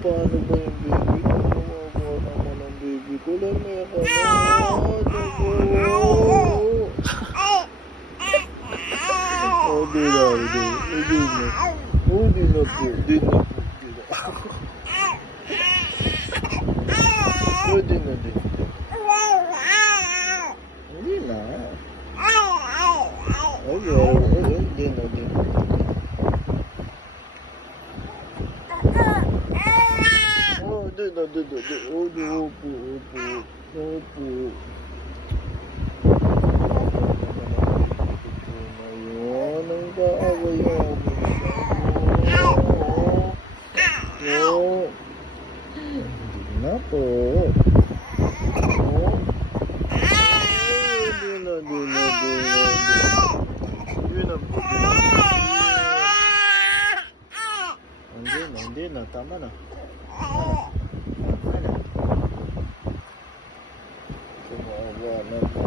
paano ba yung baby ko? Kawawa naman ang baby ko. Lamaya ka na. Oh, di na, di na. Oh, di na po. Di na po. Oh, di na, di na. Hindi na. Oh, di na, di na. Oh, di na, di na, di na. Oh, di, opo, opo. Opo. Ayun, ang kaaway-away. Oh. Hindi na po. Oh. Hindi na, di na, di na. Hindi na po, di na. Hindi na, tama na. Tama na. Kumawa na po.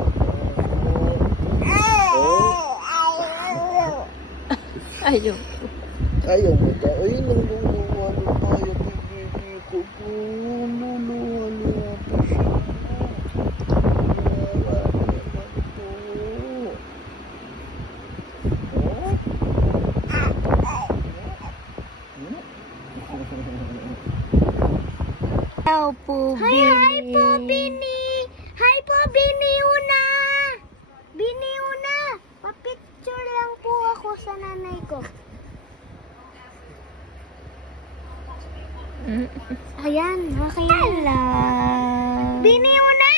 Ayaw. Ayaw mo ba? Ay, naluluwa na tayo, baby ko po. Naluluwa pa siya. Naluluwa naman po. Ayaw po, Bini. Hi po, Bini! Hi po, Bini Una! Bini Una! Pa-picture lang po ako sa nanay ko. Ayan, okay na. Hello. Bini Una!